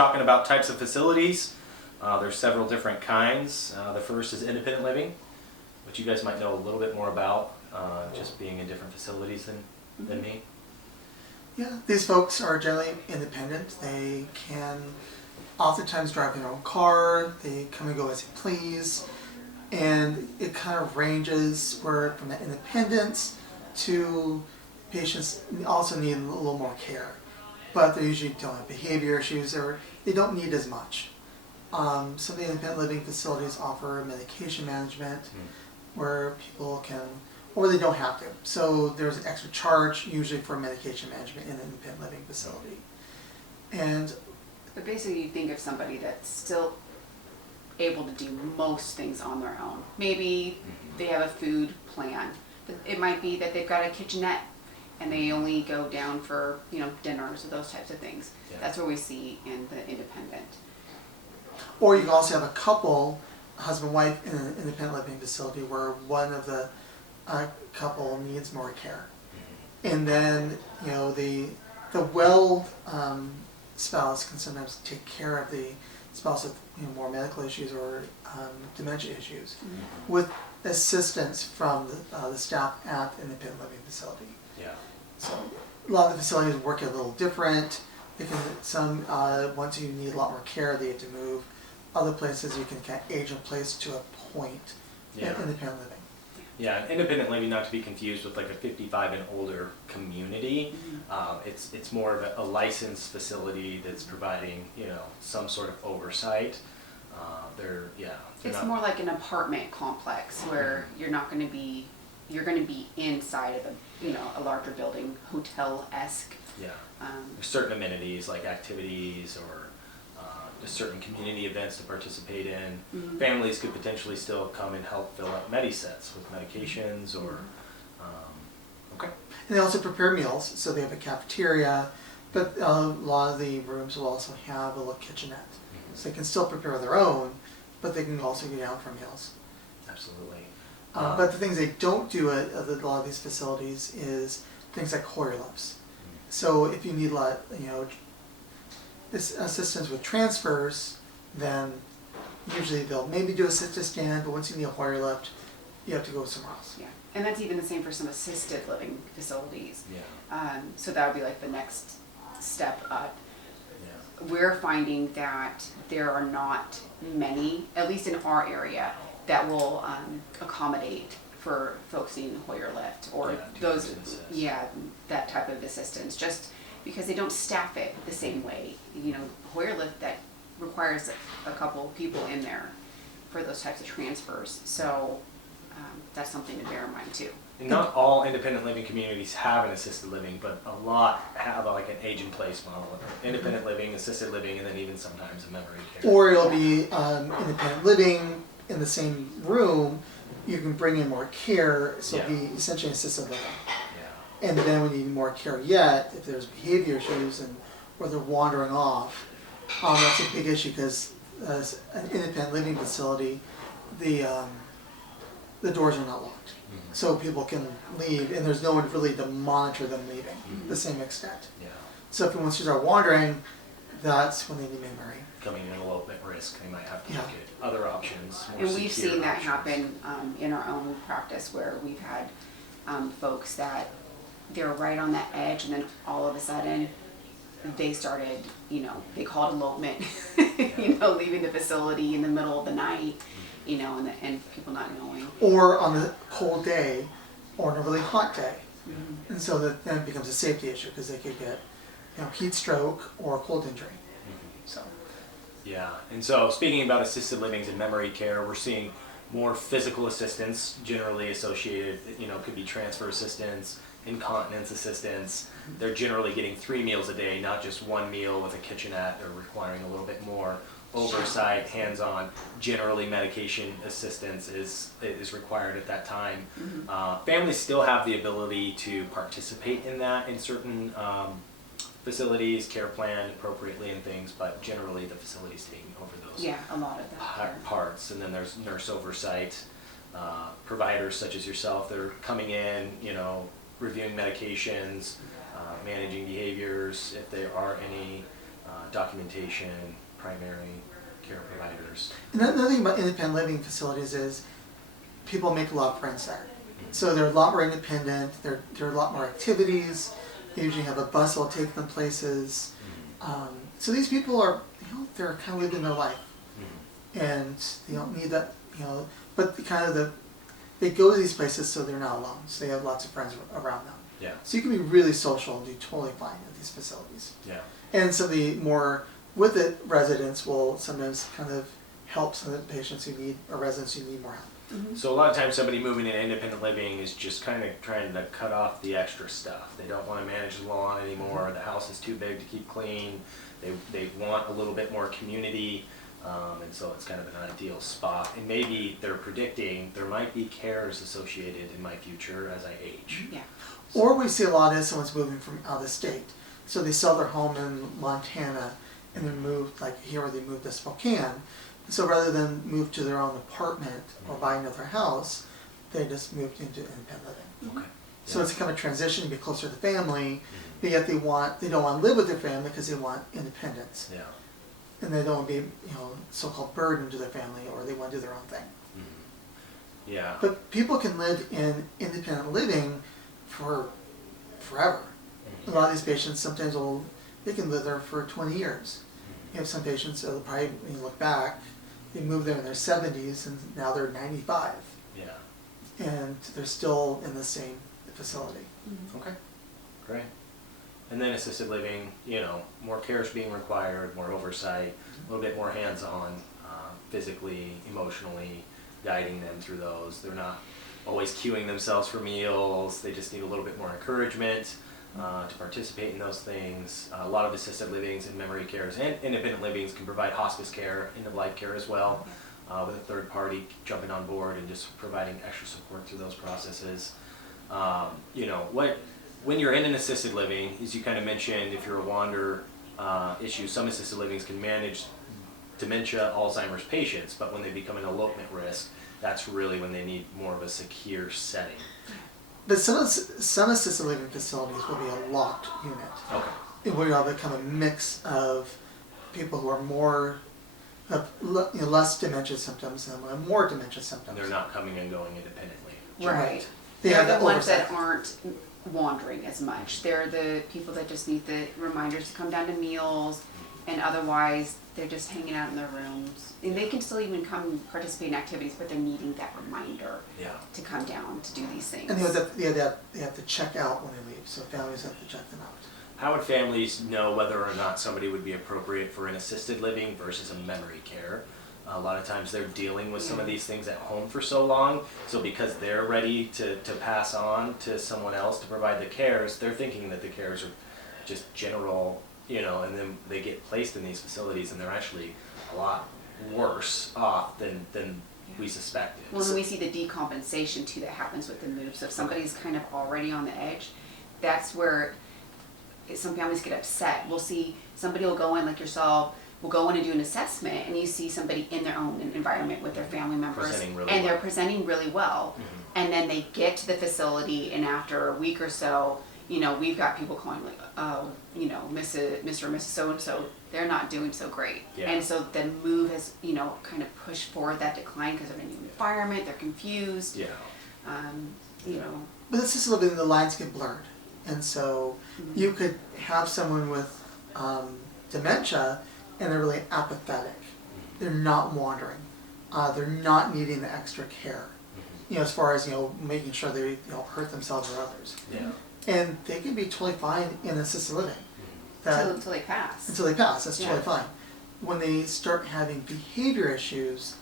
talking about types of facilities. There's several different kinds. The first is independent living, which you guys might know a little bit more about, just being in different facilities than me. Yeah, these folks are generally independent. They can oftentimes drive their own car. They come and go as they please. And it kind of ranges where from that independence to patients also need a little more care. But they usually don't have behavior issues, or they don't need as much. Some of the independent living facilities offer medication management where people can, or they don't have to. So there's an extra charge usually for medication management in an independent living facility. But basically you think of somebody that's still able to do most things on their own. Maybe they have a food plan. It might be that they've got a kitchenette and they only go down for, dinners or those types of things. Yeah. That's what we see in the independent. Or you can also have a couple, husband, wife, in an independent living facility where one of the couple needs more care. And then, the well spouse can sometimes take care of the spouse with more medical issues or dementia issues with assistance from the staff at the independent living facility. Yeah. So a lot of the facilities work a little different. Once you need a lot more care, they have to move. Other places you can kind of age in place to a point in independent living. Yeah, and independent living, not to be confused with like a 55 and older community. It's more of a licensed facility that's providing some sort of oversight. It's more like an apartment complex where you're going to be inside of a larger building, hotel-esque. Yeah. There's certain amenities like activities or just certain community events to participate in. Families could potentially still come and help fill up medisets with medications or, okay. And they also prepare meals, so they have a cafeteria, but a lot of the rooms will also have a little kitchenette. So they can still prepare their own, but they can also go down for meals. Absolutely. But the things they don't do at a lot of these facilities is things like Hoyer lifts. So if you need this assistance with transfers, then usually they'll maybe do a sit-to-stand, but once you need a Hoyer lift, you have to go somewhere else. Yeah, and that's even the same for some assisted living facilities. Yeah. So that would be like the next step up. Yeah. We're finding that there are not many, at least in our area, that will accommodate for folks needing a Hoyer lift or that type of assistance, just because they don't staff it the same way. Hoyer lift, that requires a couple people in there for those types of transfers. So that's something to bear in mind too. And not all independent living communities have an assisted living, but a lot have like an age-in-place model. Independent living, assisted living, and then even sometimes a memory care. Or it'll be independent living in the same room. You can bring in more care, so it'll be essentially assisted living. Yeah. And then when you need more care yet, if there's behavior issues or they're wandering off, that's a big issue because as an independent living facility, the doors are not locked. So people can leave, and there's no one really to monitor them leaving to the same extent. Yeah. So if once you start wandering, that's when they need memory. Coming in a little bit risk, they might have to look at other options. And we've seen that happen in our own practice where we've had folks that they're right on that edge, and then all of a sudden they started, they called elopement, leaving the facility in the middle of the night. And people not knowing. Or on a cold day, or on a really hot day. And so then it becomes a safety issue because they could get, heat stroke or a cold injury. So. Yeah, and so speaking about assisted livings and memory care, we're seeing more physical assistance generally associated, could be transfer assistance, incontinence assistance. They're generally getting 3 meals a day, not just 1 meal with a kitchenette. They're requiring a little bit more oversight, hands-on. Generally, medication assistance is required at that time. Families still have the ability to participate in that in certain facilities, care plan appropriately and things, but generally the facility's taking over those a lot of that parts. And then there's nurse oversight, providers such as yourself that are coming in, reviewing medications, managing behaviors if there are any. documentation, primary care providers. And another thing about independent living facilities is people make a lot of friends there. So they're a lot more independent, there are a lot more activities, they usually have a bus that will take them places. So these people are, they're kind of living their life. And they don't need that, but they go to these places so they're not alone. So they have lots of friends around them. Yeah. So you can be really social and do totally fine at these facilities. Yeah. And some of the more with it residents will sometimes kind of help some of the patients who need, or residents who need more help. So a lot of times somebody moving into independent living is just kind of trying to cut off the extra stuff. They don't want to manage the lawn anymore. The house is too big to keep clean. They want a little bit more community. And so it's kind of an ideal spot. And maybe they're predicting there might be cares associated in my future as I age. Yeah. Or we see a lot of someone's moving from out of state. So they sell their home in Montana and then move, like here where they moved to Spokane. So rather than move to their own apartment or buy another house, they just moved into independent living. Okay. So it's kind of a transition to be closer to the family, but yet they don't want to live with their family because they want independence. Yeah. And they don't want to be, so-called burden to their family, or they want to do their own thing. Yeah. But people can live in independent living for forever. A lot of these patients sometimes they can live there for 20 years. You have some patients that'll probably, when you look back, they moved there in their 70s and now they're 95. Yeah. And they're still in the same facility. Okay. Great. And then assisted living, more care is being required, more oversight, a little bit more hands-on, physically, emotionally, guiding them through those. They're not always queuing themselves for meals. They just need a little bit more encouragement to participate in those things. A lot of assisted livings and memory cares and independent livings can provide hospice care, end-of-life care as well, with a third party jumping on board and just providing extra support through those processes. When you're in an assisted living, as you kind of mentioned, if you're a wander issue, some assisted livings can manage dementia, Alzheimer's patients, but when they become an elopement risk, that's really when they need more of a secure setting. But some assisted living facilities will be a locked unit. Okay. Where you'll become a mix of people who are less dementia symptoms and more dementia symptoms. They're not coming and going independently. Right. They They're have the ones oversight. that aren't wandering as much. They're the people that just need the reminders to come down to meals, and otherwise they're just hanging out in their rooms. And they can still even come participate in activities, but they're needing that reminder to come down to do these things. And they have to check out when they leave, so families have to check them out. How would families know whether or not somebody would be appropriate for an assisted living versus a memory care? A lot of times they're dealing with some of these things at home for so long, so because they're ready to pass on to someone else to provide the cares, they're thinking that the cares are just general, and then they get placed in these facilities and they're actually a lot worse off than we suspected. Well, then we see the decompensation too that happens with the move. So if somebody's kind of already on the edge, that's where some families get upset. We'll see somebody will go in, like yourself, will go in and do an assessment, and you see somebody in their own environment with their family members, Presenting really and well. they're presenting really well. And then they get to the facility, and after a week or so, we've got people calling like, oh, Mr. or Mrs. So-and-so, they're not doing so great. Yeah. And so the move has, kind of pushed forward that decline because they're in a new environment, they're confused. Yeah. But assisted living, the lines get blurred. And so you could have someone with dementia and they're really apathetic. They're not wandering. They're not needing the extra care. As far as, making sure they don't hurt themselves or others. Yeah. And they can be totally fine in assisted living. Until they pass. Until they pass, that's totally fine. When they start having behavior issues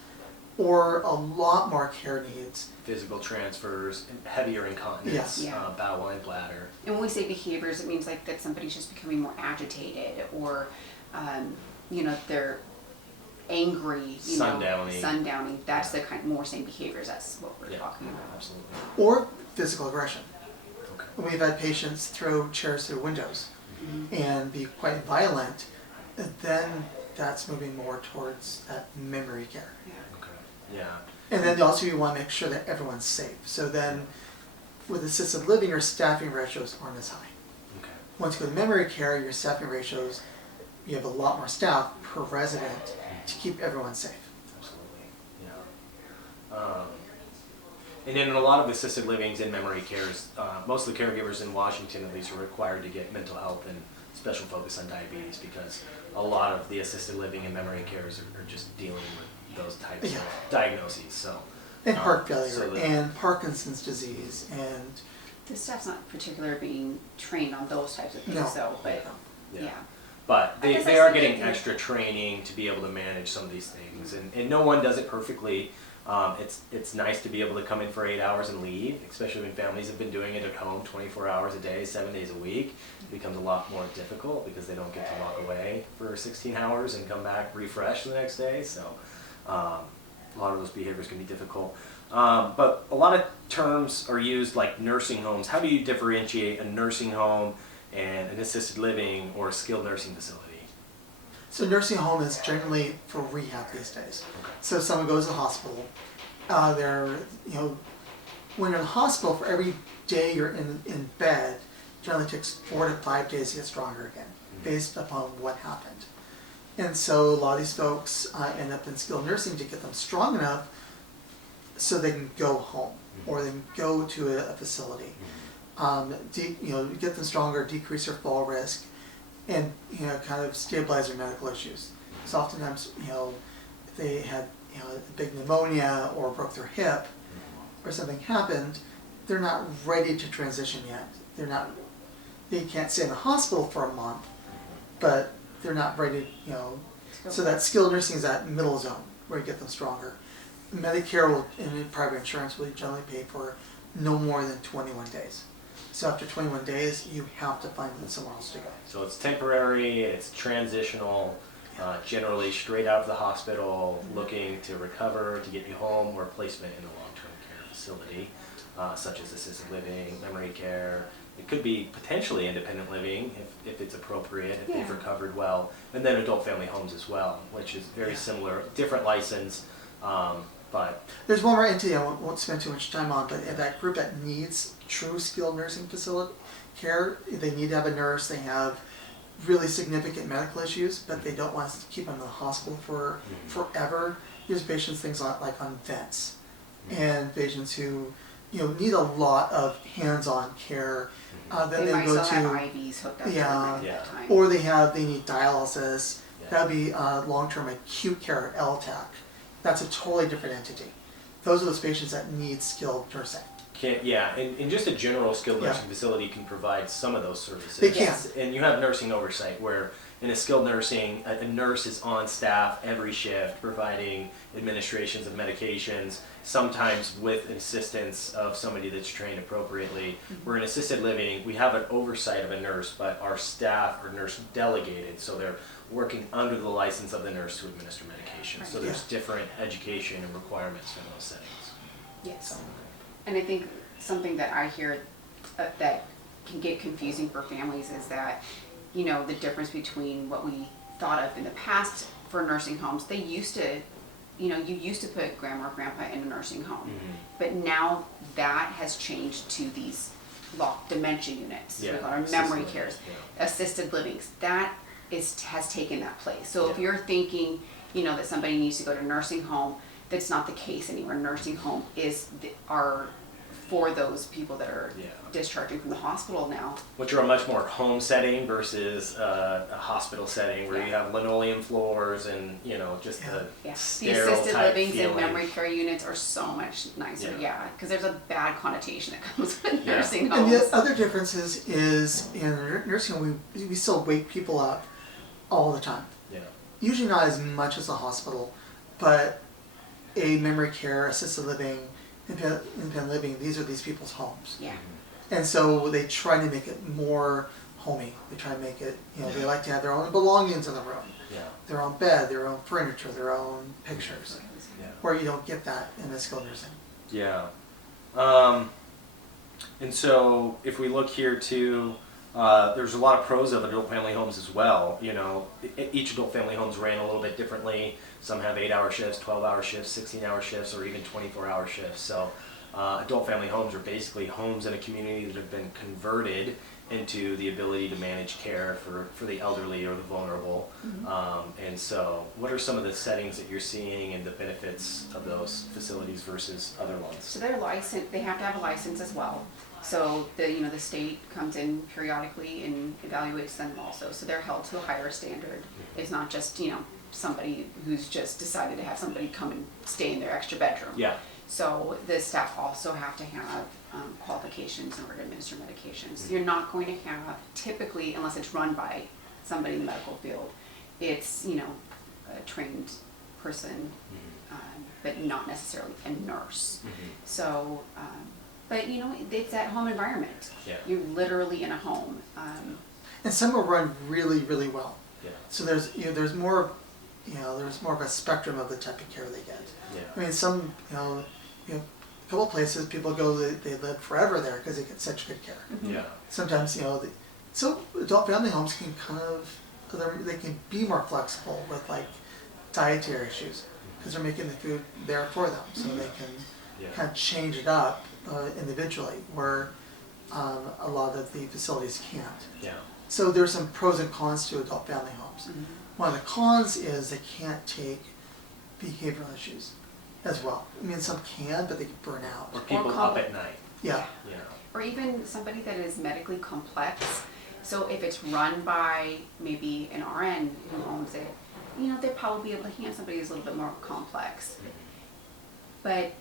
or a lot more care needs. Physical transfers, heavier incontinence, Yes. Yeah. bowel and bladder. And when we say behaviors, it means like that somebody's just becoming more agitated, or they're angry, sundowning. That's the kind more same behaviors. That's what we're talking about. Absolutely. Or physical aggression. Okay. We've had patients throw chairs through windows and be quite violent. Then that's moving more towards that memory care. Okay. Yeah. And then also you want to make sure that everyone's safe. So then with assisted living, your staffing ratios aren't as high. Okay. Once you go to memory care, your staffing ratios, you have a lot more staff per resident to keep everyone safe. Absolutely, yeah. And in a lot of assisted livings and memory cares, most of the caregivers in Washington at least are required to get mental health and special focus on diabetes, because a lot of the assisted living and memory cares are just dealing with those types of diagnoses. So, And heart failure, so and Parkinson's disease, and The staff's not particularly being trained on those types of things, but yeah. But I guess they I are still getting think- extra training to be able to manage some of these things, and no one does it perfectly. It's nice to be able to come in for 8 hours and leave, especially when families have been doing it at home 24 hours a day, 7 days a week. It becomes a lot more difficult because they don't get to walk away for 16 hours and come back refreshed the next day. So a lot of those behaviors can be difficult. But a lot of terms are used, like nursing homes. How do you differentiate a nursing home and an assisted living or a skilled nursing facility? so nursing home is generally for rehab these days. Okay. So if someone goes to the hospital, when you're in the hospital, for every day you're in bed, it generally takes 4 to 5 days to get stronger again, based upon what happened. And so a lot of these folks end up in skilled nursing to get them strong enough so they can go home or they can go to a facility. Get them stronger, decrease their fall risk, and kind of stabilize their medical issues. So oftentimes, if they had a big pneumonia or broke their hip or something happened, they're not ready to transition yet. They can't stay in the hospital for a month, but they're not ready, so that skilled nursing is that middle zone where you get them stronger. Medicare and private insurance will generally pay for no more than 21 days. So after 21 days, you have to find somewhere else to go. So it's temporary, it's transitional, generally straight out of the hospital, looking to recover, to get you home, or placement in a long-term care facility, such as assisted living, memory care. It could be potentially independent living if it's appropriate, if they've recovered well, and then adult family homes as well, which is very similar, different license, but There's one more entity I won't spend too much time on, but that group that needs true skilled nursing facility care, they need to have a nurse, they have really significant medical issues, but they don't want us to keep them in the hospital for forever. There's patients, things like on vents, and patients who need a lot of hands-on care. Then They they might go still to have IVs hooked up to them at that time. or they need dialysis. Yeah. That'd be long-term acute care, LTAC. That's a totally different entity. Those are those patients that need skilled nursing. And just a general skilled Yeah. nursing facility can provide some of those services. They can. And you have nursing oversight, where in a skilled nursing, a nurse is on staff every shift providing administrations of medications, sometimes with assistance of somebody that's trained appropriately. Where in assisted living, we have an oversight of a nurse, but our staff are nurse delegated, so they're working under the license of the nurse to administer medication. So there's different education and requirements for those settings. Yes. And I think something that I hear that can get confusing for families is that, the difference between what we thought of in the past for nursing homes. They used to, you used to put grandma or grandpa in a nursing home, but now that has changed to these locked dementia units. We call them memory cares, assisted livings. That has taken that place. So if you're thinking, that somebody needs to go to a nursing home, that's not the case anymore. Nursing home are for those people that are discharging from the hospital now. Which are a much more home setting versus a hospital setting where you have linoleum floors and, just the The sterile assisted type livings feeling. and memory care units are so much nicer, because there's a bad connotation that comes with Yeah. nursing And homes. the other difference is in a nursing home, we still wake people up all the time. Yeah. Usually not as much as a hospital, but a memory care, assisted living, independent living, these are these people's homes. Yeah. And so they try to make it more homey. They try to make it, they like to have their own belongings in the room. Yeah. Their own bed, their own furniture, their own pictures. Yeah. Where you don't get that in a skilled nursing. Yeah. And so if we look here too, there's a lot of pros of adult family homes as well. Each adult family home's ran a little bit differently. Some have 8-hour shifts, 12-hour shifts, 16-hour shifts, or even 24-hour shifts. So adult family homes are basically homes in a community that have been converted into the ability to manage care for the elderly or the vulnerable. And so what are some of the settings that you're seeing and the benefits of those facilities versus other ones? So they're licensed, they have to have a license as well. So the state comes in periodically and evaluates them also. So they're held to a higher standard. It's not just, somebody who's just decided to have somebody come and stay in their extra bedroom. Yeah. So the staff also have to have qualifications in order to administer medications. You're not going to have, typically, unless it's run by somebody in the medical field, it's, a trained person, but not necessarily a nurse. So, but it's that home environment. Yeah. You're literally in a home. And some will run really, really well. Yeah. So there's more, there's more of a spectrum of the type of care they get. Yeah. I mean, some, a couple places people go, they live forever there because they get such good care. Yeah. Sometimes, so adult family homes can they can be more flexible with like dietary issues because they're making the food there for them, so they can kind of change it up individually, where a lot of the facilities can't. Yeah. So there's some pros and cons to adult family homes. One of the cons is they can't take behavioral issues as well. I mean, some can, but they can burn out. Or people up at night. Yeah. Or even somebody that is medically complex. So if it's run by maybe an RN who owns it, they'd probably be able to handle somebody who's a little bit more complex. But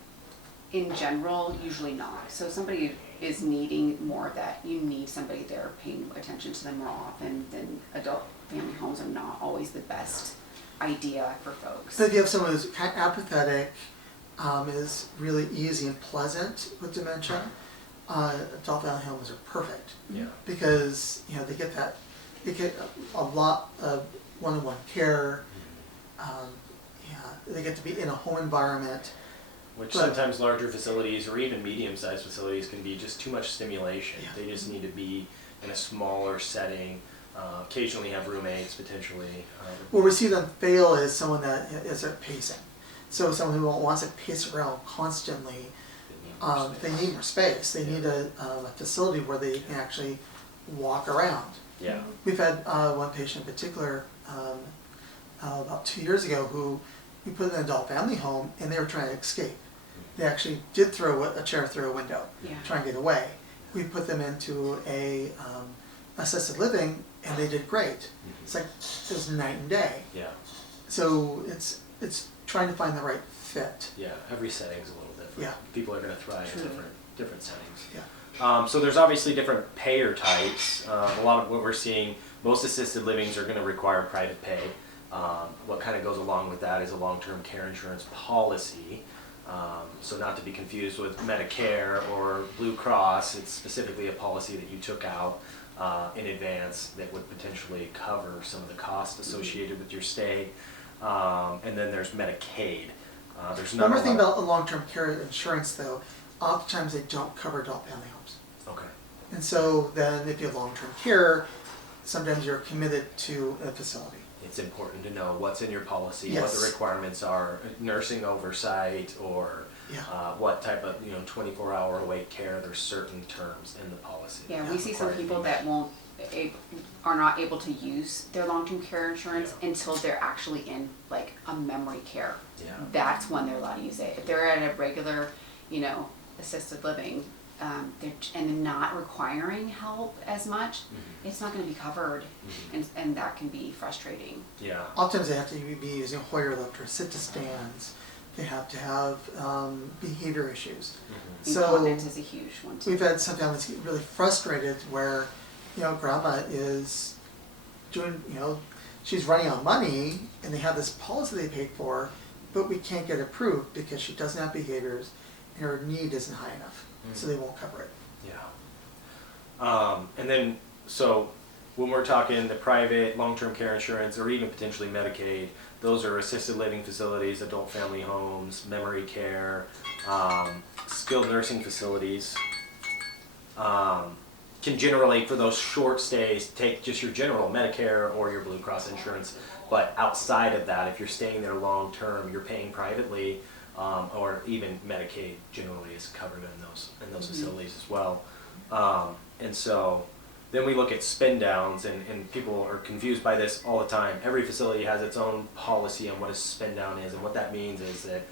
in general, usually not. So if somebody is needing more of that, you need somebody there paying attention to them more often. Then adult family homes are not always the best idea for folks. So if you have someone who's kind of apathetic, is really easy and pleasant with dementia, adult family homes are perfect. Yeah. Because they get a lot of one-on-one care. They get to be in a home environment. Which sometimes larger facilities or even medium-sized facilities can be just too much stimulation. Yeah. They just need to be in a smaller setting. Occasionally have roommates potentially. Where we see them fail is someone that is at pacing. So someone who wants to pace around constantly, they need more space. They need a facility where they can actually walk around. Yeah. We've had one patient in particular about 2 years ago who we put in an adult family home and they were trying to escape. They actually did throw a chair through a window, try and get away. We put them into a assisted living and they did great. It's like it was night and day. Yeah. So it's trying to find the right fit. Yeah. Every setting's a little different. Yeah. People are going to thrive in True. different settings. Yeah. So there's obviously different payer types. A lot of what we're seeing, most assisted livings are going to require private pay. What kind of goes along with that is a long-term care insurance policy. So not to be confused with Medicare or Blue Cross, it's specifically a policy that you took out in advance that would potentially cover some of the costs associated with your stay. And then there's Medicaid. There's One more not thing a lot. about long-term care insurance though, oftentimes they don't cover adult family homes. Okay. And so then if you have long-term care, sometimes you're committed to a facility. It's important to know what's in your policy, what Yes. the requirements are, nursing oversight, or what type of 24-hour awake care. There's certain terms in the policy. Yeah, we see some people that are not able to use their long-term care insurance until they're actually in like a memory care. Yeah. That's when they're allowed to use it. If they're at a regular, assisted living, they're not requiring help as much, it's not going to be covered, and that can be frustrating. Yeah. Oftentimes they have to be using Hoyer lift or sit-to-stands. They have to have behavior issues. So Incontinence is a huge one too. we've had some families get really frustrated where, grandma is doing, she's running on money and they have this policy they paid for, but we can't get approved because she doesn't have behaviors and her need isn't high enough, so they won't cover it. Yeah. And then, so when we're talking the private long-term care insurance or even potentially Medicaid, those are assisted living facilities, adult family homes, memory care, skilled nursing facilities. Can generally, for those short stays, take just your general Medicare or your Blue Cross insurance. But outside of that, if you're staying there long term, you're paying privately, or even Medicaid generally is covered in those facilities as well. And so Then we look at spin downs, and people are confused by this all the time. Every facility has its own policy on what a spin down is, and what that means is that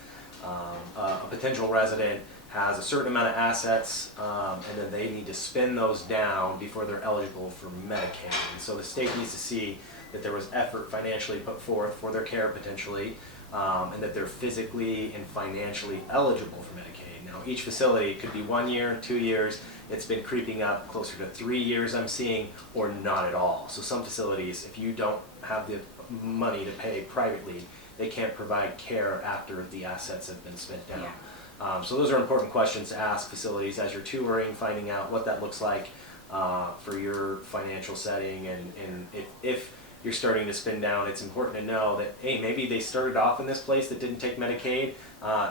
a potential resident has a certain amount of assets, and then they need to spin those down before they're eligible for Medicaid. And so the state needs to see that there was effort financially put forth for their care potentially, and that they're physically and financially eligible for Medicaid. Now, each facility could be 1 year, 2 years. It's been creeping up closer to 3 years, I'm seeing, or not at all. So some facilities, if you don't have the money to pay privately, they can't provide care after the assets have been spent down. Yeah. So those are important questions to ask facilities as you're touring, finding out what that looks like for your financial setting, and if you're starting to spin down, it's important to know that, hey, maybe they started off in this place that didn't take Medicaid,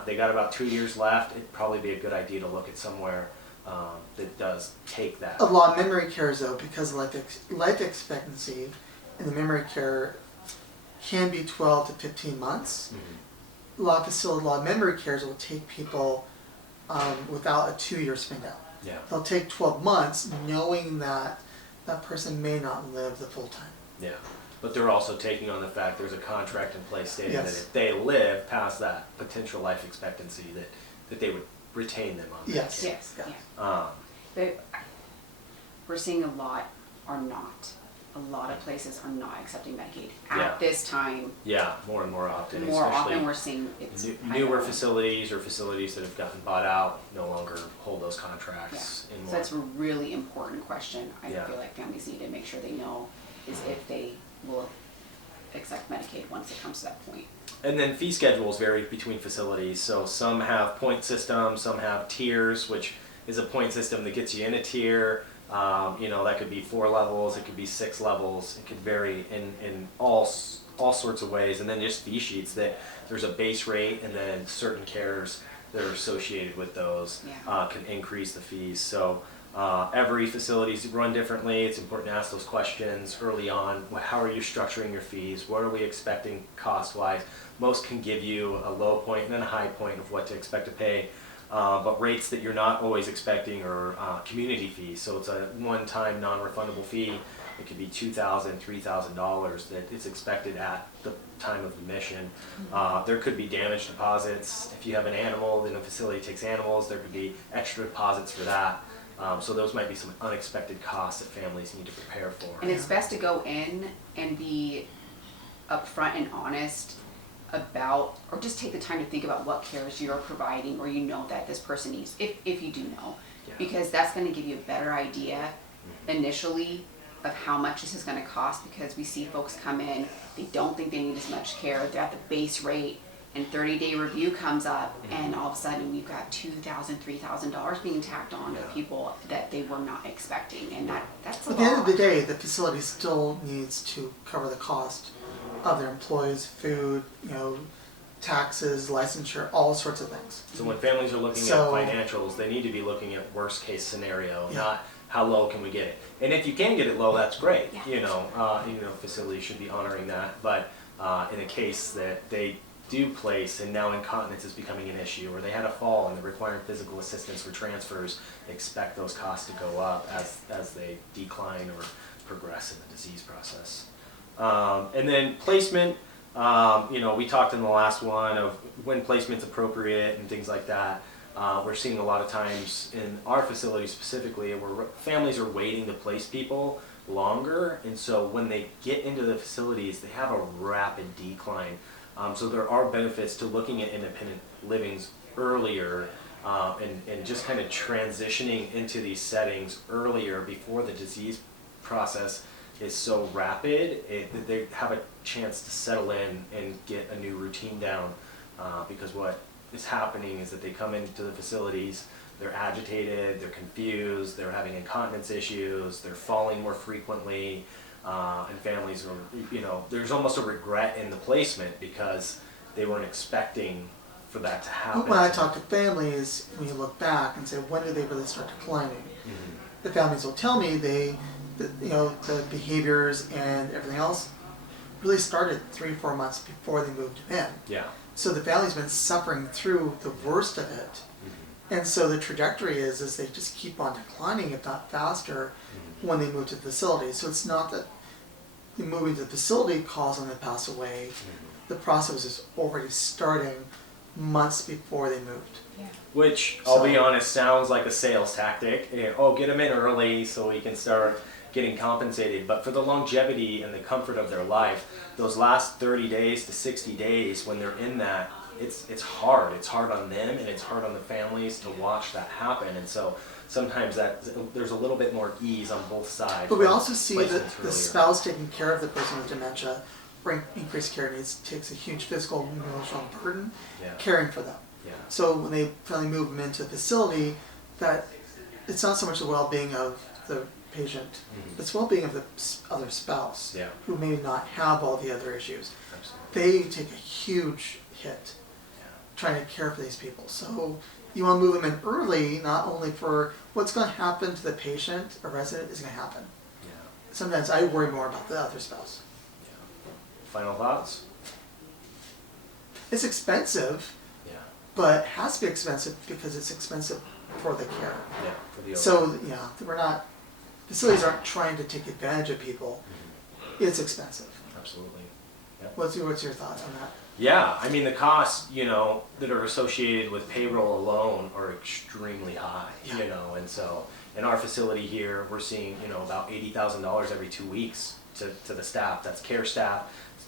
they got about 2 years left. It'd probably be a good idea to look at somewhere that does take that. A lot of memory cares though, because life expectancy in the memory care can be 12 to 15 months. Mm-hmm. A lot of memory cares will take people without a 2-year spin down. Yeah. They'll take 12 months knowing that that person may not live the full time. Yeah. But they're also taking on the fact there's a contract in place stating Yes. that if they live past that potential life expectancy, that they would retain them on Yes. Medicaid. Yes, Yeah. yeah. But we're seeing a lot are not. A lot of places are not accepting Medicaid at Yeah. this time. Yeah, more and more often. More especially often we're seeing it's newer higher. facilities or facilities that have gotten bought out no longer hold those contracts Yeah. anymore. So that's a really important question. I Yeah. feel like families need to make sure they know is if they will accept Medicaid once it comes to that point. And then fee schedules vary between facilities. So some have point systems, some have tiers, which is a point system that gets you in a tier. That could be 4 levels, it could be 6 levels. It could vary in all sorts of ways. And then just fee sheets that there's a base rate, and then certain cares that are associated with those Yeah. can increase the fees. So every facility is run differently. It's important to ask those questions early on. How are you structuring your fees? What are we expecting cost-wise? Most can give you a low point and then a high point of what to expect to pay. But rates that you're not always expecting are community fees. So it's a one-time non-refundable fee. It could be $2,000, $3,000 that is expected at the time of admission. There could be damage deposits. If you have an animal, then a facility takes animals. There could be extra deposits for that. So those might be some unexpected costs that families need to prepare for. And it's best to go in and be upfront and honest about, or just take the time to think about what cares you're providing, or that this person needs, if you do know. Yeah. Because that's going to give you a better idea initially of how much this is going to cost, because we see folks come in, they don't think they need as much care, they're at the base rate, and 30-day review comes up, and all of a sudden we've got $2,000, $3,000 being tacked on to people that they were not expecting, and that's a At the end of the lot. day, the facility still needs to cover the cost of their employees, food, taxes, licensure, all sorts of things. So when families are looking So- at financials, they need to be looking at worst case scenario, Yeah. not how low can we get it. And if you can get it low, that's great. Yeah. Facilities should be honoring that. But in a case that they do place and now incontinence is becoming an issue, or they had a fall and they're requiring physical assistance for transfers, expect those costs to go up as they decline or progress in the disease process. And then placement, we talked in the last one of when placement's appropriate and things like that. We're seeing a lot of times in our facility specifically where families are waiting to place people longer, and so when they get into the facilities, they have a rapid decline. So there are benefits to looking at independent livings earlier, and just kind of transitioning into these settings earlier before the disease process is so rapid. They have a chance to settle in and get a new routine down, because what is happening is that they come into the facilities, they're agitated, they're confused, they're having incontinence issues, they're falling more frequently, and families are, there's almost a regret in the placement because they weren't expecting for that to happen. But when I talk to families, when you look back and say, when did they really start declining? Mhm. The families will tell me the behaviors and everything else really started 3-4 months before they moved in. Yeah. So the family's been suffering through the worst of it And so the trajectory is they just keep on declining, if not faster, when they move to the facility. So it's not that moving to the facility causes them to pass away. The process is already starting months before they moved. Yeah. Which, I'll be honest, sounds like a sales tactic. Oh, get them in early so we can start getting compensated. But for the longevity and the comfort of their life, those last 30 days to 60 days when they're in that, it's hard. It's hard on them and it's hard on the families to watch that happen. And so sometimes there's a little bit more ease on both sides. But we also see that Placements the earlier. spouse taking care of the person with dementia or increased care needs takes a huge physical and emotional burden Yeah. caring for them. Yeah. So when they finally move them into a facility, that it's not so much the well-being of the patient, it's well-being of the other spouse Yeah. who may not have all the other issues. Absolutely. They take a huge hit Yeah. trying to care for these people. So you want to move them in early, not only for what's going to happen to the patient or resident is going to happen. Yeah. Sometimes I worry more about the other spouse. Final thoughts? It's expensive, Yeah. but it has to be expensive because it's expensive for the care. Yeah. For the So, yeah, we're not, facilities aren't trying to take advantage of people. It's expensive. Absolutely. Yeah. What's your thought on that? Yeah, I mean the costs, that are associated with payroll alone are extremely high, Yeah. and so in our facility here, we're seeing, about $80,000 every 2 weeks to the staff. That's care staff,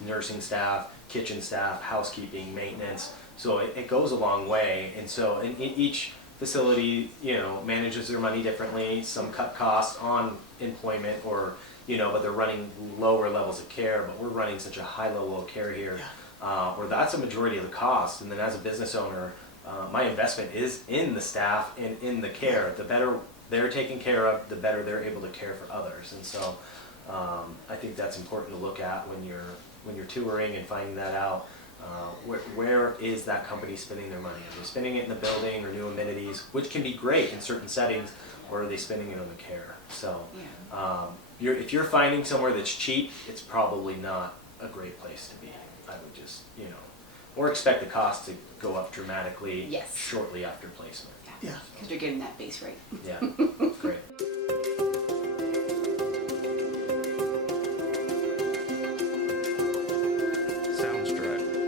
nursing staff, kitchen staff, housekeeping, maintenance. So it goes a long way. And so in each facility, manages their money differently. Some cut costs on employment or, but they're running lower levels of care, but we're running such a high level of care here. Where that's a majority of the cost. And then as a business owner, my investment is in the staff and in the care. The better they're taken care of, the better they're able to care for others. And so I think that's important to look at when you're touring and finding that out. Where is that company spending their money? Are they spending it in the building or new amenities, which can be great in certain settings, or are they spending it on the care? So if you're finding somewhere that's cheap, it's probably not a great place to be. I would just, or expect the cost to go up dramatically Yes. shortly after placement. Yeah. Because you're getting that base rate. Yeah, great.